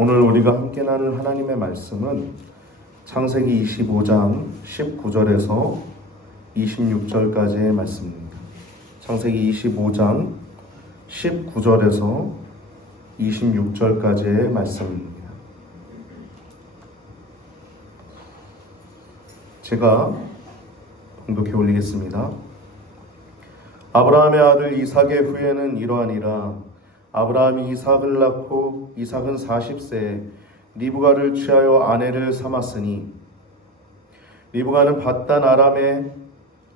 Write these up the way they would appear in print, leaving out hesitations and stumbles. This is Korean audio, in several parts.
오늘 우리가 함께 나눌 하나님의 말씀은 창세기 25장 19절에서 26절까지의 말씀입니다. 창세기 25장 19절에서 26절까지의 말씀입니다. 제가 봉독해 올리겠습니다. 아브라함의 아들 이삭의 후예는 이러하니라. 아브라함이 이삭을 낳고 이삭은 40세에 리브가를 취하여 아내를 삼았으니 리브가는 밧단 아람의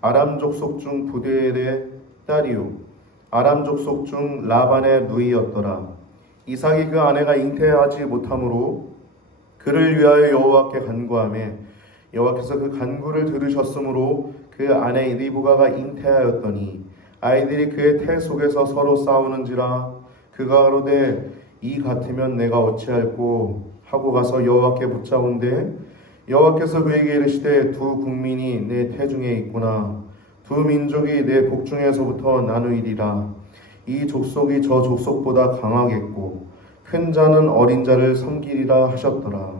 아람 족속 중 부두엘의 딸이요 아람 족속 중 라반의 누이였더라. 이삭이 그 아내가 잉태하지 못하므로 그를 위하여 여호와께 간구하매 여호와께서 그 간구를 들으셨으므로 그 아내 리브가가 잉태하였더니 아이들이 그의 태 속에서 서로 싸우는지라. 그가 가로되 이 같으면 내가 어찌할꼬 하고 가서 여호와께 묻자온대 여호와께서 그에게 이르시되 두 국민이 내 태중에 있구나. 두 민족이 내 복중에서부터 나누이리라. 이 족속이 저 족속보다 강하겠고 큰 자는 어린 자를 섬기리라 하셨더라.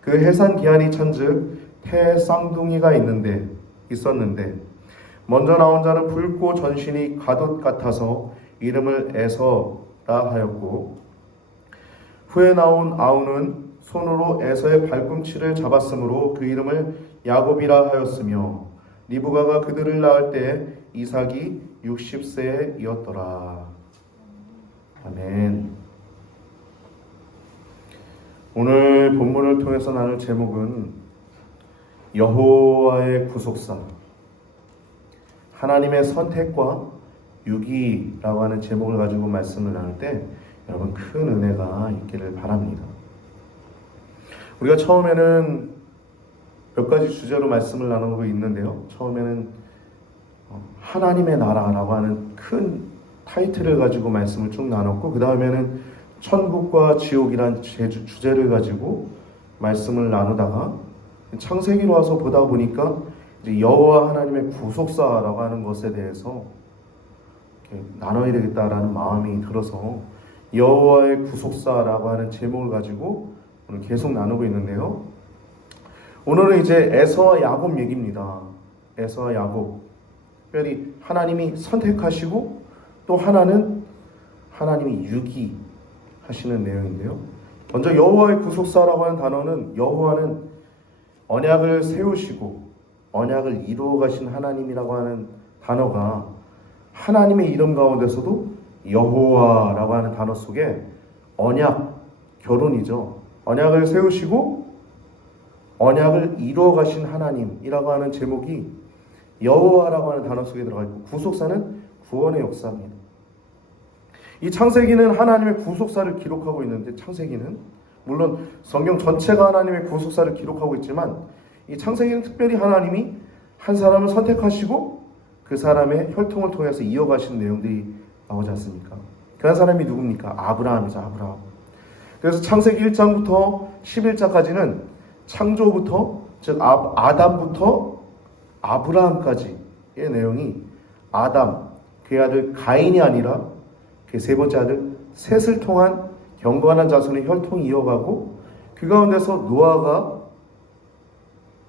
그 해산 기한이 찬즉 태 쌍둥이가 있었는데 먼저 나온 자는 붉고 전신이 가돛 같아서 이름을 에서라 하였고 후에 나온 아우는 손으로 에서의 발꿈치를 잡았으므로 그 이름을 야곱이라 하였으며 리브가가 그들을 낳을 때 이삭이 60세이었더라. 아멘. 오늘 본문을 통해서 나눌 제목은 여호와의 구속사, 하나님의 선택과 유기라고 하는 제목을 가지고 말씀을 나눌 때 여러분 큰 은혜가 있기를 바랍니다. 우리가 처음에는 몇 가지 주제로 말씀을 나누고 있는데요. 처음에는 하나님의 나라라고 하는 큰 타이틀을 가지고 말씀을 쭉 나눴고 그 다음에는 천국과 지옥이란 주제를 가지고 말씀을 나누다가 창세기로 와서 보다 보니까 이제 여호와 하나님의 구속사라고 하는 것에 대해서 나눠야 되겠다라는 마음이 들어서 여호와의 구속사라고 하는 제목을 가지고 오늘 계속 나누고 있는데요. 오늘은 이제 에서와 야곱 얘기입니다. 에서와 야곱, 특별히 하나님이 선택하시고 또 하나는 하나님이 유기하시는 내용인데요. 먼저 여호와의 구속사라고 하는 단어는 여호와는 언약을 세우시고 언약을 이루어 가신 하나님이라고 하는 단어가 하나님의 이름 가운데서도 여호와라고 하는 단어 속에 언약, 결혼이죠. 언약을 세우시고 언약을 이루어 가신 하나님이라고 하는 제목이 여호와라고 하는 단어 속에 들어가 있고 구속사는 구원의 역사입니다. 이 창세기는 하나님의 구속사를 기록하고 있는데 창세기는 물론 성경 전체가 하나님의 구속사를 기록하고 있지만 이 창세기는 특별히 하나님이 한 사람을 선택하시고 그 사람의 혈통을 통해서 이어가신 내용들이 나오지 않습니까? 그 한 사람이 누굽니까? 아브라함이죠. 아브라함. 그래서 창세기 1장부터 11장까지는 창조부터 즉 아담부터 아브라함까지의 내용이 아담, 그의 아들 가인이 아니라 그의 세 번째 아들 셋을 통한 경건한 자손의 혈통이 이어가고 그 가운데서 노아가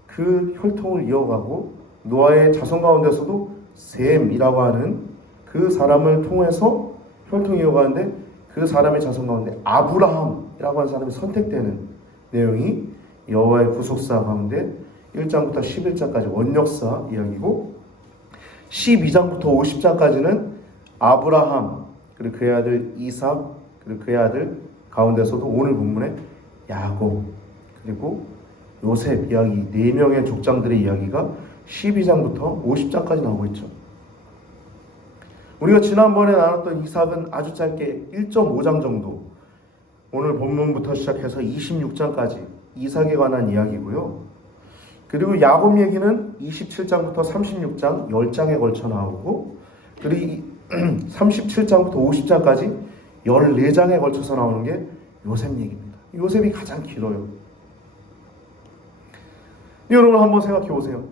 그 혈통을 이어가고 노아의 자손 가운데서도 셈이라고 하는 그 사람을 통해서 혈통이 이어가는데 그 사람의 자손 가운데 아브라함이라고 하는 사람이 선택되는 내용이 여호와의 구속사 가운데 1장부터 11장까지 원역사 이야기고 12장부터 50장까지는 아브라함 그리고 그의 아들 이삭 그리고 그의 아들 가운데서도 오늘 본문에 야곱 그리고 요셉 이야기 4명의 족장들의 이야기가 12장부터 50장까지 나오고 있죠. 우리가 지난번에 나눴던 이삭은 아주 짧게 1.5장 정도, 오늘 본문부터 시작해서 26장까지 이삭에 관한 이야기고요. 그리고 야곱 얘기는 27장부터 36장 10장에 걸쳐 나오고 그리고 37장부터 50장까지 14장에 걸쳐서 나오는 게 요셉 얘기입니다. 요셉이 가장 길어요. 여러분 한번 생각해 보세요.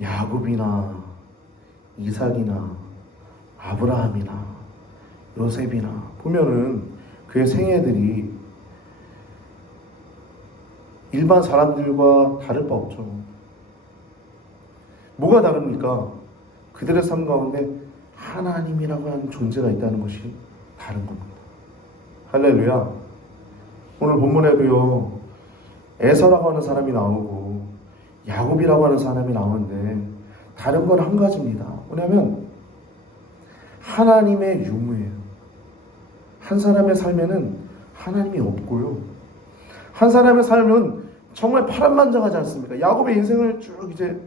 야곱이나 이삭이나 아브라함이나 요셉이나 보면은 그의 생애들이 일반 사람들과 다를 바 없죠. 뭐가 다릅니까? 그들의 삶 가운데 하나님이라고 하는 존재가 있다는 것이 다른 겁니다. 할렐루야. 오늘 본문에도요, 에서라고 하는 사람이 나오고 야곱이라고 하는 사람이 나오는데 다른 건 한 가지입니다. 뭐냐면 하나님의 유무예요. 한 사람의 삶에는 하나님이 없고요, 한 사람의 삶은 정말 파란만장하지 않습니까? 야곱의 인생을 쭉 이제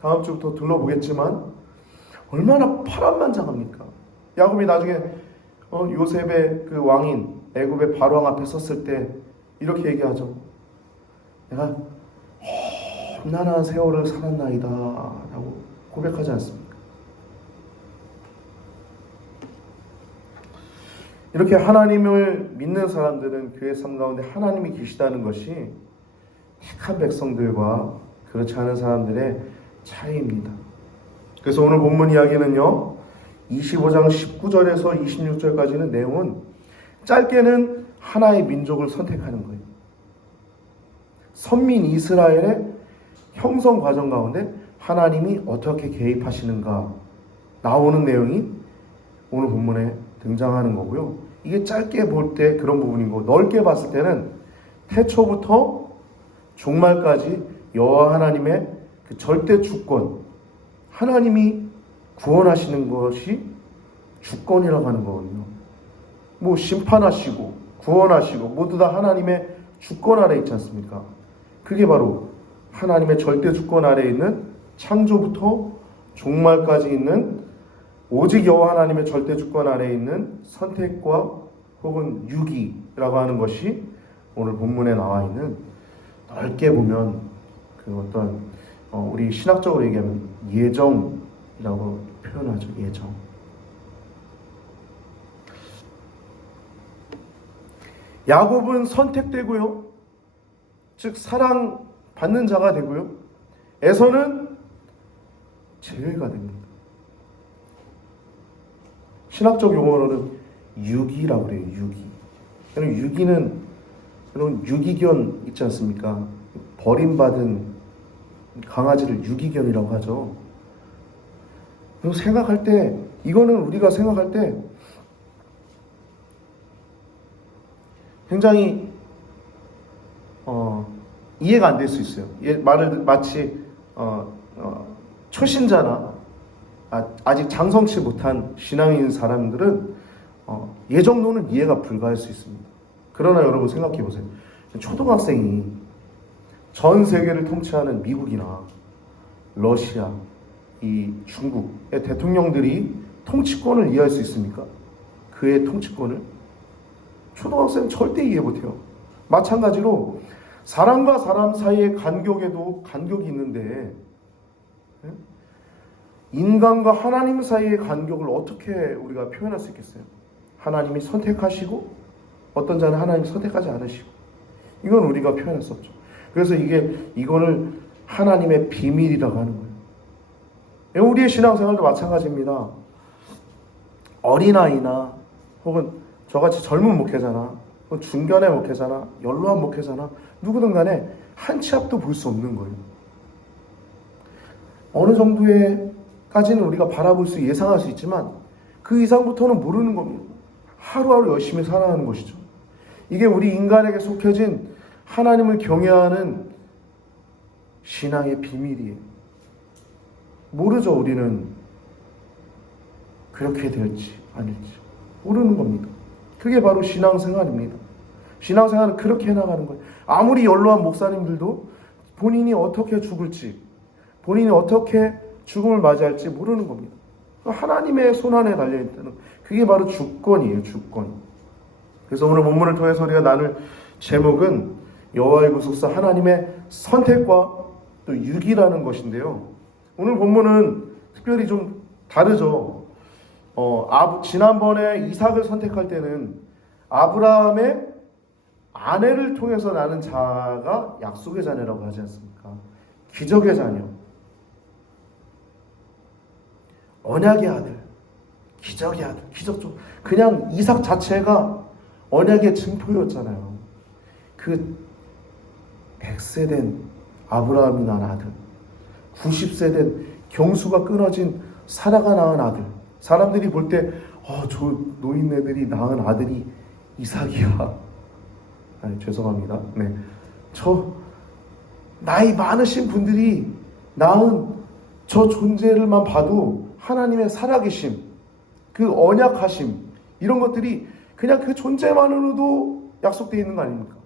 다음 주부터 둘러보겠지만 얼마나 파란만장합니까? 야곱이 나중에 요셉의 그 왕인 애굽의 바로왕 앞에 섰을 때 이렇게 얘기하죠. 내가 험난한 세월을 살았나이다 라고 고백하지 않습니까? 이렇게 하나님을 믿는 사람들은 그의 삶 가운데 하나님이 계시다는 것이 택한 백성들과 그렇지 않은 사람들의 차이입니다. 그래서 오늘 본문 이야기는요, 25장 19절에서 26절까지는 내용은 짧게는 하나의 민족을 선택하는 거예요. 선민 이스라엘의 형성 과정 가운데 하나님이 어떻게 개입하시는가 나오는 내용이 오늘 본문에 등장하는 거고요. 이게 짧게 볼 때 그런 부분이고, 넓게 봤을 때는 태초부터 종말까지 여호와 하나님의 그 절대 주권, 하나님이 구원하시는 것이 주권이라고 하는 거거든요. 뭐 심판하시고 구원하시고 모두 다 하나님의 주권 아래 있지 않습니까? 그게 바로 하나님의 절대 주권 아래 있는, 창조부터 종말까지 있는 오직 여호와 하나님의 절대 주권 아래 있는 선택과 혹은 유기라고 하는 것이 오늘 본문에 나와 있는, 넓게 보면 그 어떤 우리 신학적으로 얘기하면 예정이라고 표현하죠. 예정. 야곱은 선택되고요, 즉 사랑받는 자가 되고요, 에서는 제외가 됩니다. 신학적 용어로는 유기라고 그래요. 유기. 유기는 여러분 유기견 있지 않습니까? 버림받은 강아지를 유기견이라고 하죠. 그리고 생각할 때, 이거는 우리가 생각할 때 굉장히 이해가 안 될 수 있어요. 말을 마치 초신자나 아직 장성치 못한 신앙인 사람들은 이 정도는 이해가 불가할 수 있습니다. 그러나 여러분 생각해 보세요. 초등학생이 전 세계를 통치하는 미국이나 러시아, 이 중국의 대통령들이 통치권을 이해할 수 있습니까? 그의 통치권을? 초등학생은 절대 이해 못해요. 마찬가지로 사람과 사람 사이의 간격에도 간격이 있는데, 인간과 하나님 사이의 간격을 어떻게 우리가 표현할 수 있겠어요? 하나님이 선택하시고 어떤 자는 하나님이 선택하지 않으시고, 이건 우리가 표현할 수 없죠. 그래서 이거를 하나님의 비밀이라고 하는 거예요. 우리의 신앙생활도 마찬가지입니다. 어린아이나 혹은 저같이 젊은 목회자나 중견의 목회자나 연로한 목회자나 누구든 간에 한 치 앞도 볼 수 없는 거예요. 어느 정도까지는 우리가 바라볼 수, 예상할 수 있지만 그 이상부터는 모르는 겁니다. 하루하루 열심히 살아가는 것이죠. 이게 우리 인간에게 속혀진 하나님을 경외하는 신앙의 비밀이에요. 모르죠. 우리는 그렇게 될지 아닐지 모르는 겁니다. 그게 바로 신앙생활입니다. 신앙생활은 그렇게 해나가는 거예요. 아무리 연로한 목사님들도 본인이 어떻게 죽을지, 본인이 어떻게 죽음을 맞이할지 모르는 겁니다. 하나님의 손안에 달려있다는, 그게 바로 주권이에요. 주권. 그래서 오늘 본문을 통해서 우리가 나눌 제목은 여호와의 구속사, 하나님의 선택과 또 유기라는 것인데요. 오늘 본문은 특별히 좀 다르죠. 지난번에 이삭을 선택할 때는 아브라함의 아내를 통해서 나는 자가 약속의 자녀라고 하지 않습니까? 기적의 자녀, 언약의 아들, 기적의 아들, 기적적, 그냥 이삭 자체가 언약의 증표였잖아요. 그 100세 된 아브라함이 낳은 아들, 90세 된 경수가 끊어진 사라가 낳은 아들. 사람들이 볼 때 저 노인네들이 낳은 아들이 이삭이야. 아니, 죄송합니다. 네, 저 나이 많으신 분들이 낳은 저 존재를만 봐도 하나님의 살아계심, 그 언약하심, 이런 것들이 그냥 그 존재만으로도 약속되어 있는 거 아닙니까?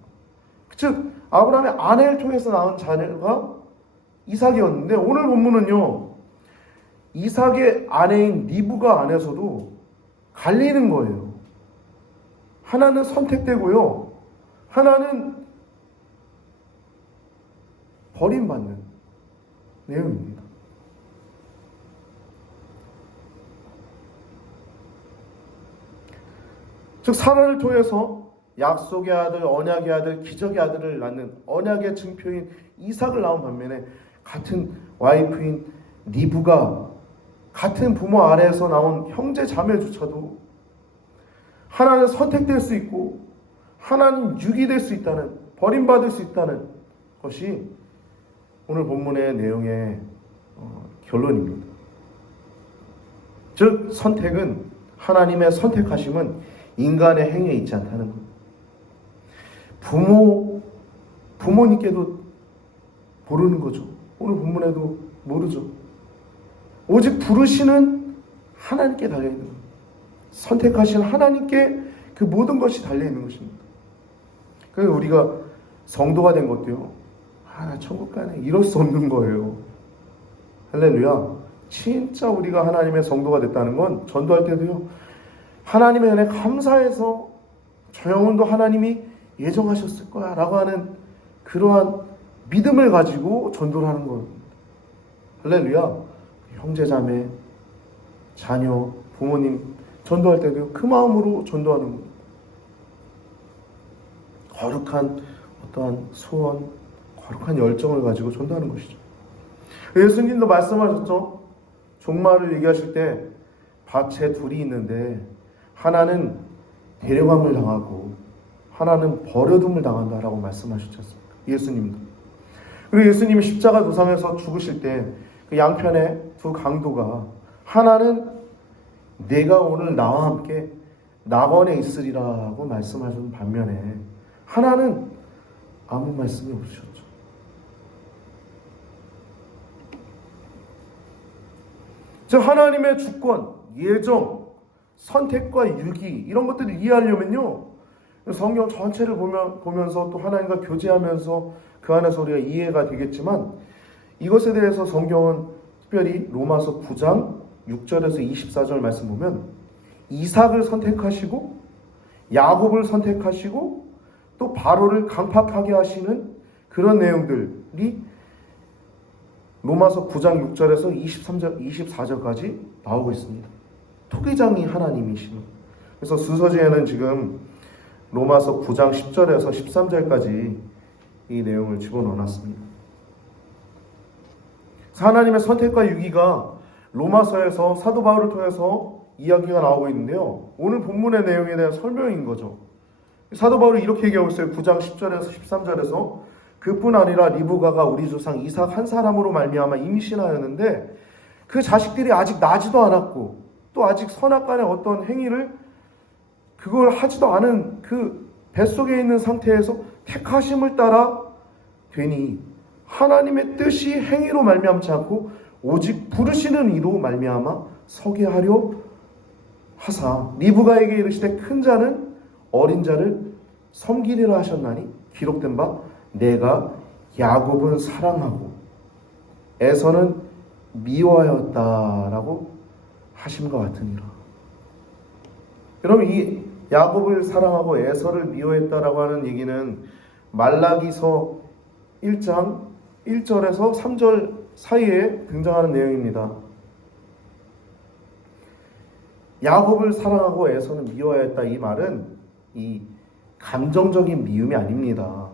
즉 아브라함의 아내를 통해서 낳은 자녀가 이삭이었는데, 오늘 본문은요, 이삭의 아내인 리브가 안에서도 갈리는 거예요. 하나는 선택되고요, 하나는 버림받는 내용입니다. 즉 사라를 통해서 약속의 아들, 언약의 아들, 기적의 아들을 낳는 언약의 증표인 이삭을 낳은 반면에, 같은 와이프인 리브가 같은 부모 아래에서 나온 형제 자매조차도 하나는 선택될 수 있고 하나는 유기될 수 있다는, 버림받을 수 있다는 것이 오늘 본문의 내용의 결론입니다. 즉 선택은, 하나님의 선택하심은 인간의 행위에 있지 않다는 것. 부모님께도 모르는 거죠. 오늘 본문에도 모르죠. 오직 부르시는 하나님께 달려있는 것. 선택하신 하나님께 그 모든 것이 달려있는 것입니다. 그래서 우리가 성도가 된 것도요, 나 천국 가네, 이럴 수 없는 거예요. 할렐루야. 진짜 우리가 하나님의 성도가 됐다는 건, 전도할 때도요, 하나님의 은혜 감사해서 저 영혼도 하나님이 예정하셨을 거야 라고 하는 그러한 믿음을 가지고 전도를 하는 겁니다. 할렐루야. 형제자매, 자녀, 부모님 전도할 때도요, 그 마음으로 전도하는 겁니다. 거룩한 어떠한 소원, 거룩한 열정을 가지고 전도하는 것이죠. 예수님도 말씀하셨죠. 종말을 얘기하실 때 밭에 둘이 있는데 하나는 데려감을 당하고 하나는 버려둠을 당한다라고 말씀하셨지 않습니까? 예수님도. 그리고 예수님이 십자가 도상에서 죽으실 때 그 양편에 두 강도가, 하나는 내가 오늘 나와 함께 낙원에 있으리라고 말씀하신 반면에 하나는 아무 말씀이 없으셨죠. 즉 하나님의 주권, 예정, 선택과 유기, 이런 것들을 이해하려면요, 성경 전체를 보면서 또 하나님과 교제하면서 그 안에서 우리가 이해가 되겠지만, 이것에 대해서 성경은 특별히 로마서 9장 6절에서 24절 말씀 보면 이삭을 선택하시고 야곱을 선택하시고 또 바로를 강팍하게 하시는 그런 내용들이 로마서 9장 6절에서 23절, 24절까지 나오고 있습니다. 토기장이 하나님이시는. 그래서 순서지에는 지금 로마서 9장 10절에서 13절까지 이 내용을 집어넣어놨습니다. 하나님의 선택과 유기가 로마서에서 사도 바울을 통해서 이야기가 나오고 있는데요, 오늘 본문의 내용에 대한 설명인 거죠. 사도 바울이 이렇게 얘기하고 있어요. 9장 10절에서 13절에서 그뿐 아니라 리브가가 우리 조상 이삭 한 사람으로 말미암아 임신하였는데 그 자식들이 아직 나지도 않았고 또 아직 선악간의 어떤 행위를 그걸 하지도 않은 그 뱃속에 있는 상태에서 택하심을 따라 되니 하나님의 뜻이 행위로 말미암지 않고 오직 부르시는 이로 말미암아 서게 하려 하사 리브가에게 이르시되 큰 자는 어린 자를 섬기리라 하셨나니 기록된 바 내가 야곱은 사랑하고 에서는 미워하였다라고 하심과 같으니라. 여러분, 이 야곱을 사랑하고 에서를 미워했다라고 하는 얘기는 말라기서 1장 1절에서 3절 사이에 등장하는 내용입니다. 야곱을 사랑하고 에서는 미워하였다, 이 말은 이 감정적인 미움이 아닙니다.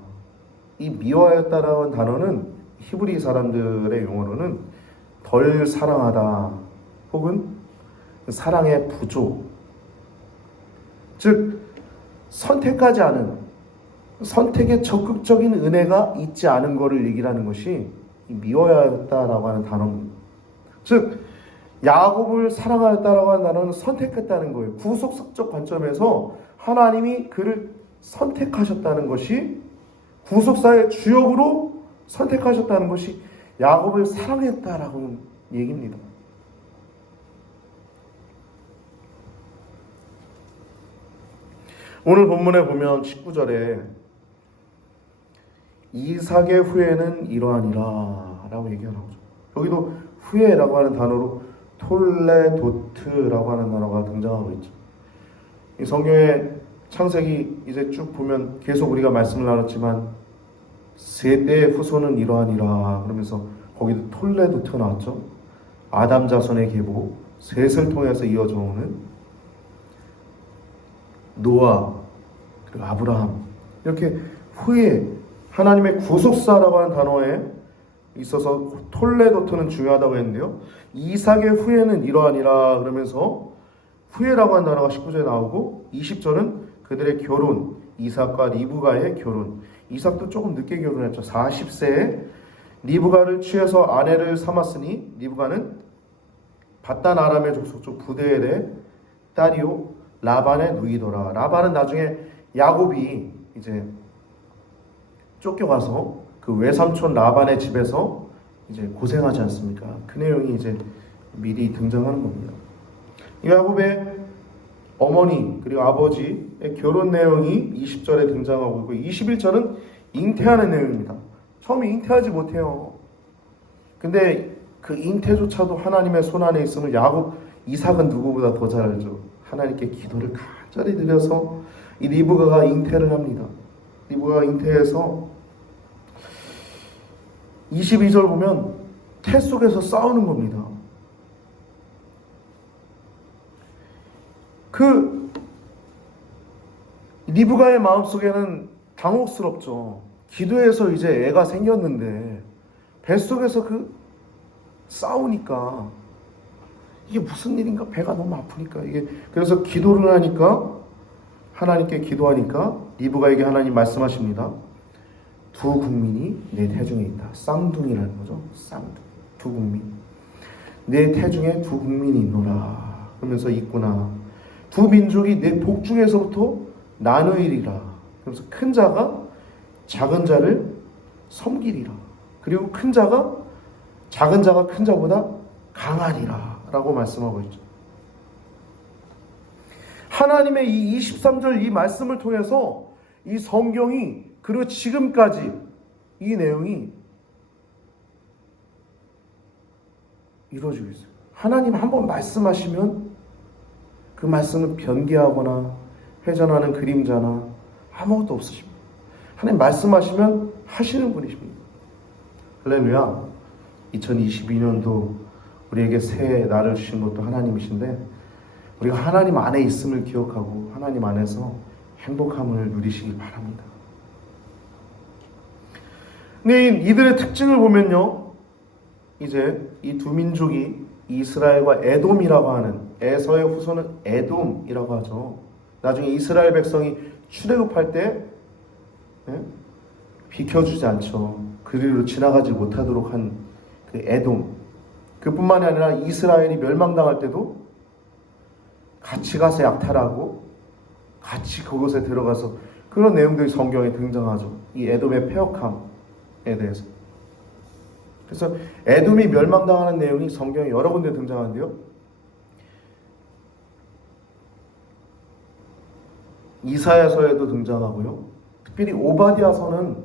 이 미워하였다라는 단어는 히브리 사람들의 용어로는 덜 사랑하다 혹은 사랑의 부족, 즉 선택하지 않은 선택에 적극적인 은혜가 있지 않은 것을 얘기하는 것이 이 미워하였다라고 하는 단어입니다. 즉 야곱을 사랑하였다라고 하는 단어는 선택했다는 거예요. 구속적 관점에서 하나님이 그를 선택하셨다는 것이, 구속사의 주역으로 선택하셨다는 것이 야곱을 사랑했다라고 얘기입니다. 오늘 본문에 보면 19절에 이삭의 후예는 이러하니라 라고 얘기가 나오죠. 여기도 후예라고 하는 단어로 톨레도트라고 하는 단어가 등장하고 있죠. 이 성경의 창세기 이제 쭉 보면 계속 우리가 말씀을 나눴지만 세대의 후손은 이러하니라 그러면서 거기도 톨레도트가 나왔죠. 아담 자손의 계보, 셋을 통해서 이어져 오는 노아 그리고 아브라함, 이렇게 후예, 하나님의 구속사라고 하는 단어에 있어서 톨레도트는 중요하다고 했는데요. 이삭의 후예는 이러하니라 그러면서 후예라고 하는 단어가 19절에 나오고 20절은 그들의 결혼, 이삭과 리브가의 결혼. 이삭도 조금 늦게 결혼했죠. 40세에 리브가를 취해서 아내를 삼았으니 리브가는 바단 아람의 족속 부대엘의 딸이요 라반의 누이더라. 라반은 나중에 야곱이 이제 쫓겨가서 그 외삼촌 라반의 집에서 이제 고생하지 않습니까? 그 내용이 이제 미리 등장하는 겁니다. 야곱의 어머니 그리고 아버지의 결혼 내용이 20절에 등장하고 있고 21절은 잉태하는 내용입니다. 처음에 잉태하지 못해요. 근데 그 잉태조차도 하나님의 손 안에 있음을 이삭은 누구보다 더 잘 알죠. 하나님께 기도를 간절히 드려서 이 리브가가 잉태를 합니다. 리브가가 잉태해서 22절 보면 태 속에서 싸우는 겁니다. 그 리브가의 마음속에는 당혹스럽죠. 기도해서 이제 애가 생겼는데 뱃속에서 그 싸우니까 이게 무슨 일인가, 배가 너무 아프니까 이게, 그래서 기도를 하니까 하나님께 기도하니까 리브가에게 하나님 말씀하십니다. 두 국민이 내 태중에 있다. 쌍둥이라는 거죠. 쌍둥이. 두 국민. 내 태중에 두 국민이 있노라. 그러면서 있구나. 두 민족이 내 복중에서부터 나누이리라. 그러면서 큰 자가 작은 자를 섬기리라. 그리고 큰 자가 작은 자가 큰 자보다 강하리라 라고 말씀하고 있죠. 하나님의 이 23절 이 말씀을 통해서 이 성경이, 그리고 지금까지 이 내용이 이루어지고 있어요. 하나님 한번 말씀하시면 그 말씀은 변개하거나 회전하는 그림자나 아무것도 없으십니다. 하나님 말씀하시면 하시는 분이십니다. 할렐루야. 2022년도 우리에게 새 날을 주신 것도 하나님이신데, 우리가 하나님 안에 있음을 기억하고 하나님 안에서 행복함을 누리시기 바랍니다. 근데 이들의 특징을 보면요, 이제 이 두 민족이 이스라엘과 에돔이라고 하는, 에서의 후손은 에돔이라고 하죠. 나중에 이스라엘 백성이 출애굽할 때 비켜주지 않죠. 그리로 지나가지 못하도록 한 그 에돔. 그뿐만이 아니라 이스라엘이 멸망당할 때도 같이 가서 약탈하고 같이 그곳에 들어가서, 그런 내용들이 성경에 등장하죠. 이 에돔의 패역함에 대해서. 그래서 에돔이 멸망당하는 내용이 성경에 여러 군데 등장하는데요. 이사야서에도 등장하고요. 특별히 오바댜서는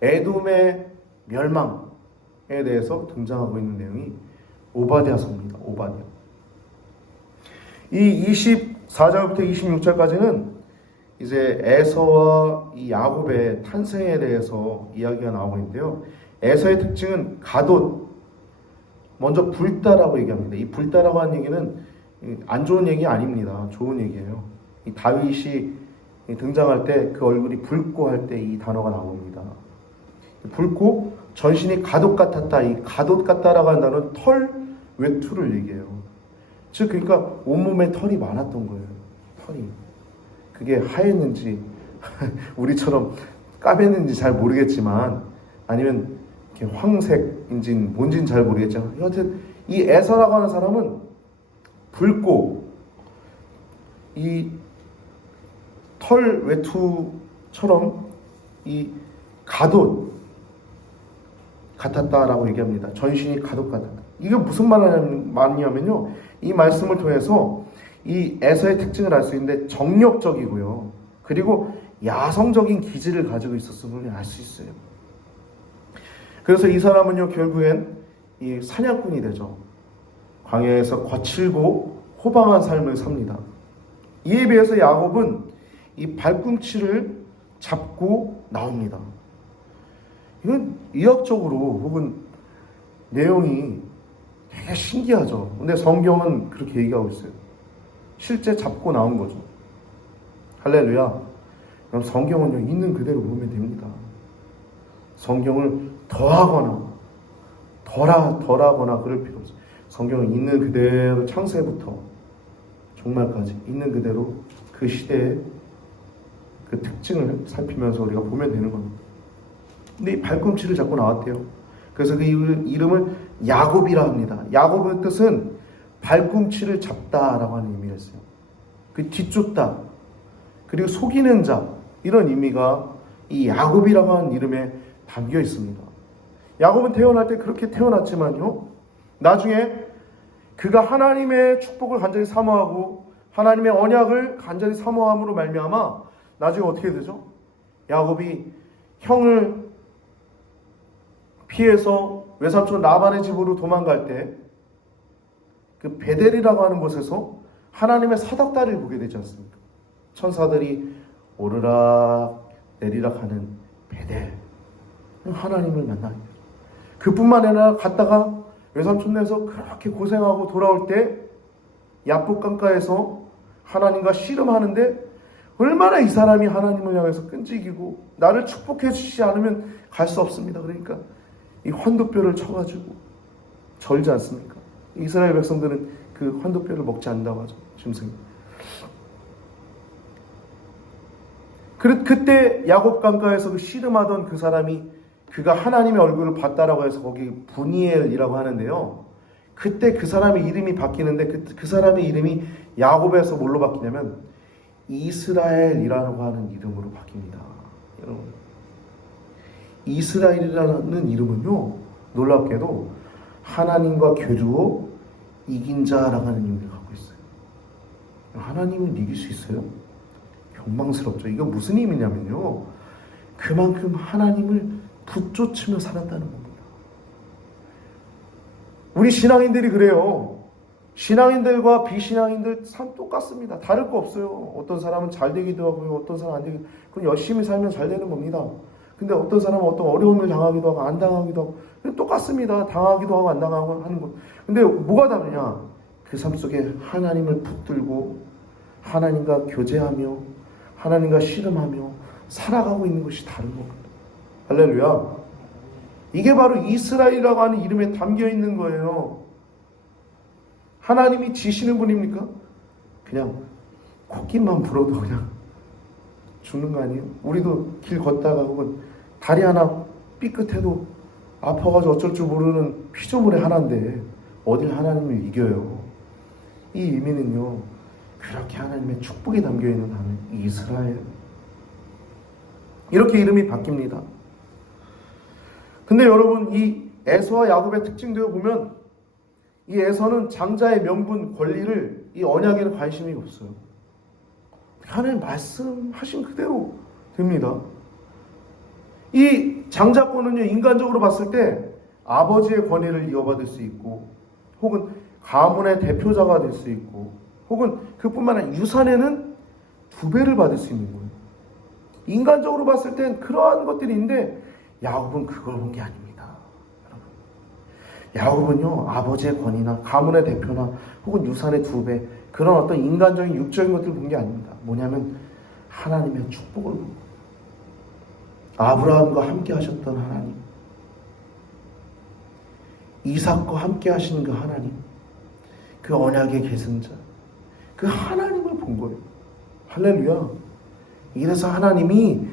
에돔의 멸망에 대해서 등장하고 있는 내용이 오바댜서입니다. 오바댜. 이 24절부터 26절까지는 이제 에서와 이 야곱의 탄생에 대해서 이야기가 나오고 있는데요. 에서의 특징은 가돛, 먼저 불다라고 얘기합니다. 이 불다라고 하는 얘기는 안 좋은 얘기 아닙니다. 좋은 얘기예요. 이 다윗이 등장할 때 그 얼굴이 붉고 할 때 이 단어가 나옵니다. 붉고 전신이 가돛 같았다. 이 가돛 같다라고 하는 단어는 털 외투를 얘기해요. 즉 그러니까 온몸에 털이 많았던 거예요. 털이. 그게 하였는지 우리처럼 까맸는지 잘 모르겠지만, 아니면 이렇게 황색인지 뭔지는 잘 모르겠지만, 여하튼 이 에서라고 하는 사람은 붉고 이 털 외투처럼 이 갓옷 같았다라고 얘기합니다. 전신이 갓옷 같았다. 이게 무슨 말이냐면요, 이 말씀을 통해서 이 에서의 특징을 알 수 있는데, 정력적이고요, 그리고 야성적인 기질을 가지고 있었음을 알 수 있어요. 그래서 이 사람은요, 결국엔 이 사냥꾼이 되죠. 광야에서 거칠고 호방한 삶을 삽니다. 이에 비해서 야곱은 이 발꿈치를 잡고 나옵니다. 이건 의학적으로 혹은 내용이 되게 신기하죠. 근데 성경은 그렇게 얘기하고 있어요. 실제 잡고 나온 거죠. 할렐루야. 그럼 성경은요, 있는 그대로 보면 됩니다. 성경을 더하거나 덜하거나 그럴 필요 없어요. 성경은 있는 그대로, 창세부터 종말까지 있는 그대로 그 시대의 그 특징을 살피면서 우리가 보면 되는 겁니다. 근데 이 발꿈치를 잡고 나왔대요. 그래서 그 이름을 야곱이라 합니다. 야곱의 뜻은 발꿈치를 잡다라고 하는 의미가 있어요. 그 뒤쫓다, 그리고 속이는 자, 이런 의미가 이 야곱이라고 하는 이름에 담겨 있습니다. 야곱은 태어날 때 그렇게 태어났지만요, 나중에 그가 하나님의 축복을 간절히 사모하고 하나님의 언약을 간절히 사모함으로 말미암아 나중에 어떻게 되죠? 야곱이 형을 피해서 외삼촌 라반의 집으로 도망갈 때 그 베델이라고 하는 곳에서 하나님의 사닥다리를 보게 되지 않습니까? 천사들이 오르락 내리락 하는 베델, 하나님을 만나게 되죠. 그뿐만 아니라 갔다가 외삼촌네에서 그렇게 고생하고 돌아올 때 야복 강가에서 하나님과 씨름하는데, 얼마나 이 사람이 하나님을 향해서 끈질기고 나를 축복해 주시지 않으면 갈 수 없습니다. 그러니까 이 환도뼈를 쳐가지고 절지 않습니까? 이스라엘 백성들은 그 환도뼈를 먹지 않는다고 하죠. 짐승이. 그때 야곱 강가에서 그 씨름하던 그 사람이, 그가 하나님의 얼굴을 봤다라고 해서 거기 분이엘이라고 하는데요, 그때 그 사람의 이름이 바뀌는데 그 사람의 이름이 야곱에서 뭘로 바뀌냐면 이스라엘이라고 하는 이름으로 바뀝니다. 여러분, 이스라엘이라는 이름은요, 놀랍게도 하나님과 교두어 이긴 자라고 하는 의미를 갖고 있어요. 하나님을 이길 수 있어요? 경망스럽죠. 이거 무슨 의미냐면요, 그만큼 하나님을 붙쫓으며 살았다는 겁니다. 우리 신앙인들이 그래요. 신앙인들과 비신앙인들 참 똑같습니다. 다를 거 없어요. 어떤 사람은 잘 되기도 하고요, 어떤 사람은 안 되기도 하고. 그건 열심히 살면 잘 되는 겁니다. 근데 어떤 사람은 어떤 어려움을 당하기도 하고 안 당하기도 하고, 똑같습니다. 당하기도 하고 안 당하고 하는 것. 근데 뭐가 다르냐? 그 삶 속에 하나님을 붙들고 하나님과 교제하며 하나님과 씨름하며 살아가고 있는 것이 다른 겁니다. 할렐루야. 이게 바로 이스라엘이라고 하는 이름에 담겨 있는 거예요. 하나님이 지시는 분입니까? 그냥 코끼만 불어도 그냥 죽는 거 아니에요? 우리도 길 걷다가 혹은 다리 하나 삐끗해도 아파가지고 어쩔 줄 모르는 피조물의 하나인데 어딜 하나님을 이겨요? 이 의미는요, 그렇게 하나님의 축복이 담겨있는 단어 이스라엘, 이렇게 이름이 바뀝니다. 근데 여러분, 이 에서와 야곱의 특징도 보면 이 에서는 장자의 명분, 권리를, 이 언약에는 관심이 없어요. 하나님 말씀하신 그대로 됩니다. 이 장자권은요, 인간적으로 봤을 때 아버지의 권위를 이어받을 수 있고, 혹은 가문의 대표자가 될 수 있고, 혹은 그뿐만 아니라 유산에는 2배를 받을 수 있는 거예요. 인간적으로 봤을 땐 그러한 것들이 있는데 야곱은 그걸 본 게 아닙니다. 야곱은요, 아버지의 권위나 가문의 대표나 혹은 유산의 2배, 그런 어떤 인간적인 육적인 것들을 본 게 아닙니다. 뭐냐면 하나님의 축복을 본 거예요. 아브라함과 함께 하셨던 하나님, 이삭과 함께 하신 그 하나님, 그 언약의 계승자, 그 하나님을 본 거예요. 할렐루야. 이래서 하나님이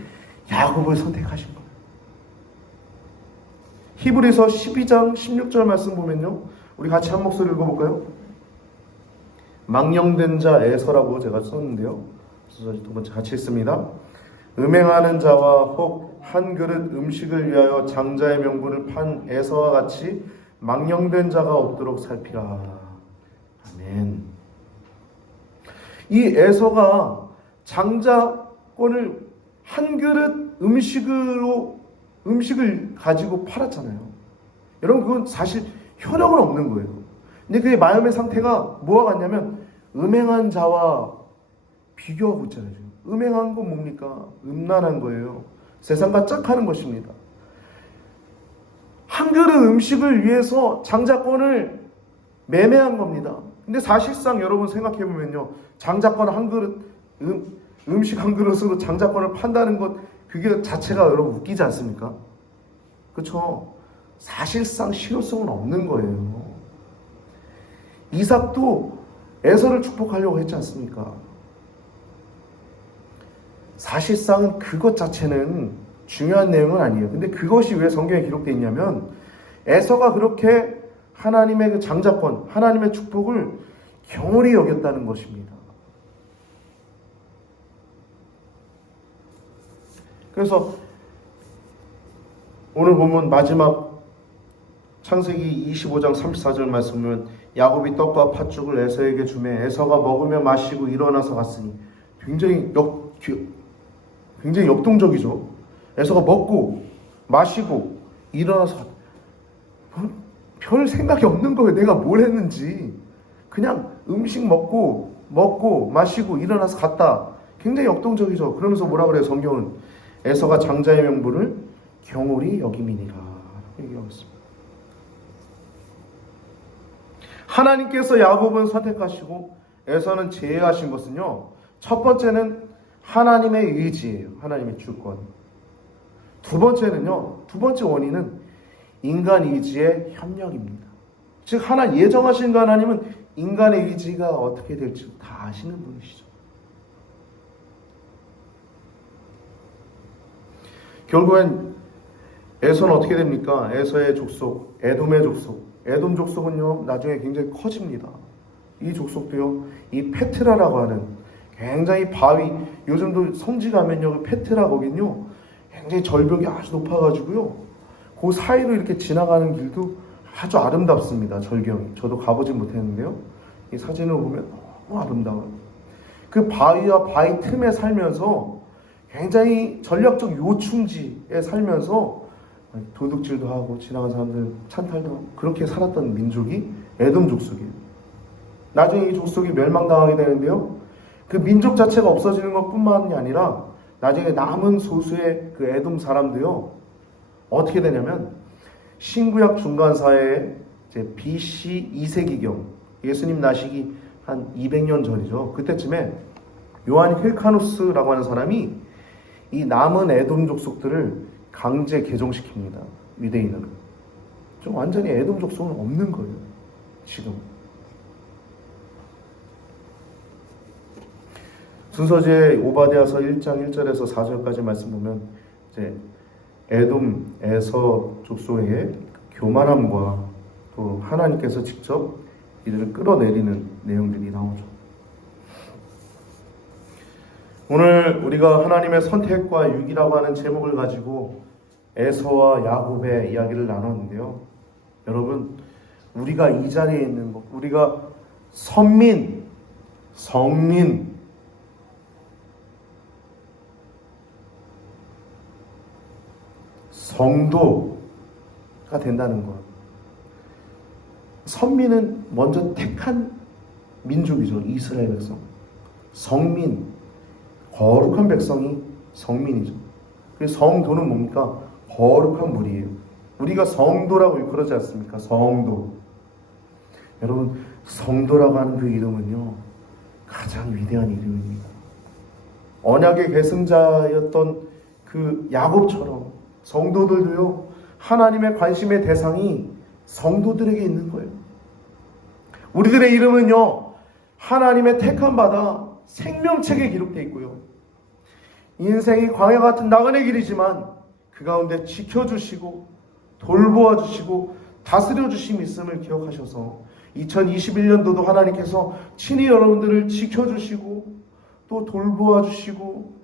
야곱을 선택하신 거예요. 히브리서 12장 16절 말씀 보면요, 우리 같이 한 목소리 읽어볼까요? 망령된 자 에서라고 제가 썼는데요, 두 번째 같이 읽습니다. 음행하는 자와 혹 한 그릇 음식을 위하여 장자의 명분을 판 에서와 같이 망령된 자가 없도록 살피라. 아멘. 이 에서가 장자권을 한 그릇 음식을 가지고 팔았잖아요. 여러분, 그건 사실 효력은 없는 거예요. 근데 그의 마음의 상태가 뭐와 같냐면 음행한 자와 비교하고 있잖아요. 음행한 건 뭡니까? 음란한 거예요. 세상과 짝하는 것입니다. 한 그릇 음식을 위해서 장자권을 매매한 겁니다. 근데 사실상 여러분 생각해보면요, 장자권 한 그릇, 음식 한 그릇으로 장자권을 판다는 것, 그게 자체가 여러분 웃기지 않습니까? 그렇죠? 사실상 실효성은 없는 거예요. 이삭도 에서를 축복하려고 했지 않습니까? 사실상 그것 자체는 중요한 내용은 아니에요. 근데 그것이 왜 성경에 기록되어 있냐면, 에서가 그렇게 하나님의 그 장자권, 하나님의 축복을 경홀히 여겼다는 것입니다. 그래서 오늘 본문 마지막 창세기 25장 34절 말씀 보면, 야곱이 떡과 팥죽을 에서에게 주매 에서가 먹으며 마시고 일어나서 갔으니, 굉장히 역동적이죠. 에서가 먹고 마시고 일어나서 별 생각이 없는 거예요. 내가 뭘 했는지. 그냥 음식 먹고 마시고 일어나서 갔다. 굉장히 역동적이죠. 그러면서 뭐라 그래요? 성경은 에서가 장자의 명분을 경홀히 여김이니라 얘기하고 있습니다. 하나님께서 야곱은 선택하시고 에서는 제외하신 것은요, 첫 번째는 하나님의 의지예요. 하나님의 주권. 두 번째 원인은 인간 의지의 협력입니다. 즉, 예정하신 그 하나님은 인간의 의지가 어떻게 될지 다 아시는 분이시죠. 결국엔 에서는 어떻게 됩니까? 에서의 족속, 에돔의 족속. 에돔 족속은요, 나중에 굉장히 커집니다. 이 족속도요, 이 페트라라고 하는 굉장히 바위, 요즘도 성지 가면요, 그 페트라 거긴요, 굉장히 절벽이 아주 높아가지고요, 그 사이로 이렇게 지나가는 길도 아주 아름답습니다. 절경이. 저도 가보진 못했는데요, 이 사진을 보면 너무 아름다워요. 그 바위와 바위 틈에 살면서 굉장히 전략적 요충지에 살면서 도둑질도 하고 지나간 사람들 찬탈도 하고 그렇게 살았던 민족이 에돔 족속이에요. 나중에 이 족속이 멸망당하게 되는데요, 그 민족 자체가 없어지는 것뿐만이 아니라 나중에 남은 소수의 그 에돔 사람도요, 어떻게 되냐면 신구약 중간사에 이제 BC 2세기경, 예수님 나시기 한 200년 전이죠. 그때쯤에 요한 힐카누스라고 하는 사람이 이 남은 에돔 족속들을 강제 개종시킵니다. 유대인으로. 좀 완전히 에돔 족속은 없는 거예요, 지금. 순서제 오바댜서 1장 1절에서 4절까지 말씀 보면 이제 에돔, 에서 족속의 교만함과 또 하나님께서 직접 이들을 끌어내리는 내용들이 나오죠. 오늘 우리가 하나님의 선택과 유기라고 하는 제목을 가지고 에서와 야곱의 이야기를 나눴는데요. 여러분, 우리가 이 자리에 있는 것, 우리가 성민, 성도가 된다는 것. 선민은 먼저 택한 민족이죠. 이스라엘 백성. 성민, 거룩한 백성이 성민이죠. 그래서 성도는 뭡니까? 거룩한 무리예요. 우리가 성도라고 그러지 않습니까? 성도. 여러분, 성도라고 하는 그 이름은요, 가장 위대한 이름입니다. 언약의 계승자였던 그 야곱처럼 성도들도요, 하나님의 관심의 대상이 성도들에게 있는 거예요. 우리들의 이름은요, 하나님의 택함 받아 생명책에 기록되어 있고요, 인생이 광야 같은 나그네 길이지만 그 가운데 지켜주시고 돌보아 주시고 다스려 주심이 있음을 기억하셔서 2021년도도 하나님께서 친히 여러분들을 지켜주시고 또 돌보아 주시고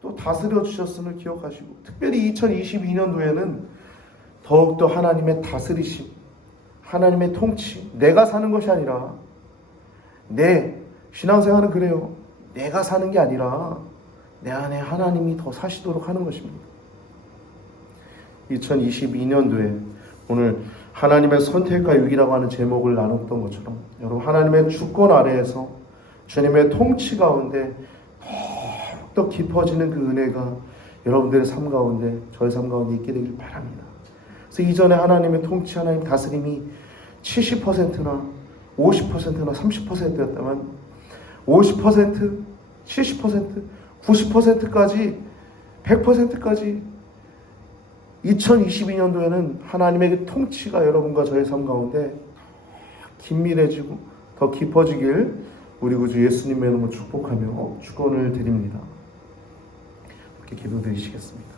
또 다스려 주셨음을 기억하시고, 특별히 2022년도에는 더욱더 하나님의 다스리심, 하나님의 통치, 내가 사는 것이 아니라, 내 신앙생활은 그래요. 내가 사는 게 아니라 내 안에 하나님이 더 사시도록 하는 것입니다. 2022년도에 오늘 하나님의 선택과 위기라고 하는 제목을 나눴던 것처럼, 여러분 하나님의 주권 아래에서 주님의 통치 가운데 더욱더 깊어지는 그 은혜가 여러분들의 삶 가운데, 저의 삶 가운데 있게 되길 바랍니다. 그래서 이전에 하나님의 통치, 하나님 다스림이 70%나 50%나 30%였다면 50%, 70%, 90%까지 100%까지 2022년도에는 하나님의 그 통치가 여러분과 저의 삶 가운데 긴밀해지고 더 깊어지길 우리 구주 예수님의 이름으로 축복하며 축원을 드립니다. 이렇게 기도드리시겠습니다.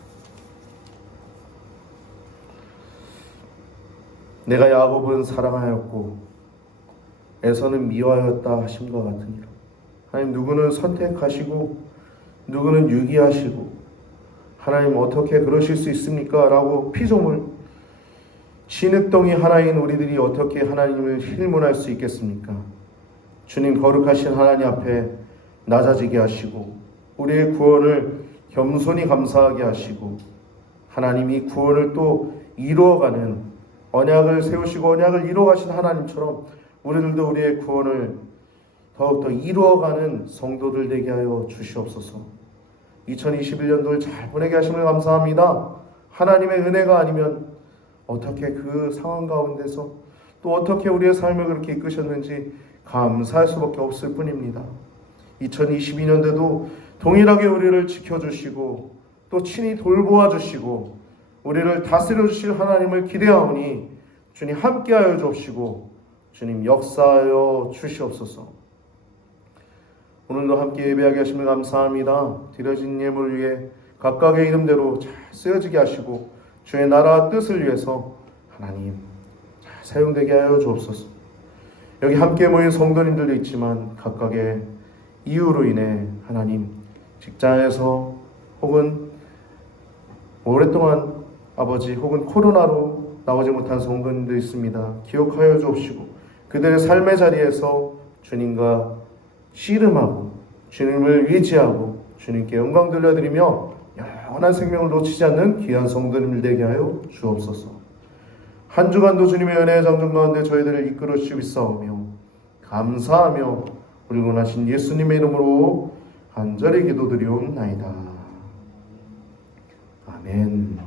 내가 야곱은 사랑하였고 에서는 미워하였다 하심과 같으니라. 하나님, 누구는 선택하시고 누구는 유기하시고, 하나님 어떻게 그러실 수 있습니까? 라고 피조물 진흙덩이 하나인 우리들이 어떻게 하나님을 힐문할 수 있겠습니까? 주님 거룩하신 하나님 앞에 낮아지게 하시고 우리의 구원을 겸손히 감사하게 하시고, 하나님이 구원을 또 이루어가는 언약을 세우시고 언약을 이루어가신 하나님처럼 우리들도 우리의 구원을 더욱더 이루어가는 성도들 되게 하여 주시옵소서. 2021년도를 잘 보내게 하심을 감사합니다. 하나님의 은혜가 아니면 어떻게 그 상황 가운데서 또 어떻게 우리의 삶을 그렇게 이끄셨는지 감사할 수밖에 없을 뿐입니다. 2022년도도 동일하게 우리를 지켜주시고 또 친히 돌보아 주시고 우리를 다스려 주실 하나님을 기대하오니 주님 함께하여 주옵시고 주님 역사하여 주시옵소서. 오늘도 함께 예배하게 하심을 감사합니다. 드려진 예물을 위해 각각의 이름대로 잘 쓰여지게 하시고 주의 나라와 뜻을 위해서 하나님 잘 사용되게 하여 주옵소서. 여기 함께 모인 성도님들도 있지만 각각의 이유로 인해 하나님 직장에서 혹은 오랫동안 아버지 혹은 코로나로 나오지 못한 성도님도 있습니다. 기억하여 주옵시고 그들의 삶의 자리에서 주님과 씨름하고 주님을 의지하고 주님께 영광 돌려드리며 영원한 생명을 놓치지 않는 귀한 성도님들 되게 하여 주옵소서. 한 주간도 주님의 은혜의 장정 가운데 저희들을 이끌어 주시옵사오며 감사하며 우리 원하신 예수님의 이름으로 간절히 기도드리옵나이다. 아멘.